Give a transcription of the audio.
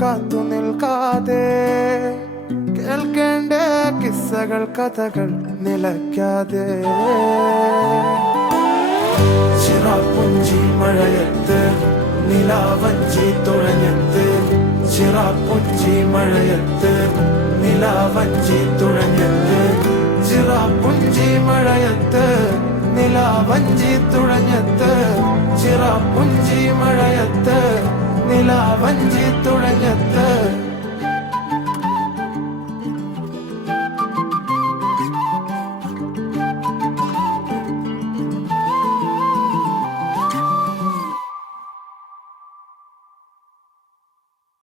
കാത്തു നിൽക്കാതെ കേൾക്കേണ്ട കിസ്സകൾ കഥകൾ നിലയ്ക്കാതെ ചിറാപ്പുഞ്ചി മഴയത്ത് നിലാവഞ്ചി തുഴഞ്ഞത്ത് ചിറാപ്പുഞ്ചി മഴയത്ത് നിലാവഞ്ചി തുഴഞ്ഞത്ത് ചിറാപ്പുഞ്ചി മഴയത്ത് നിലാവഞ്ചി തുഴഞ്ഞത്ത് ചിറാപ്പുഞ്ചി മഴയത്ത് നിലാവഞ്ചി തുഴഞ്ഞത്ത്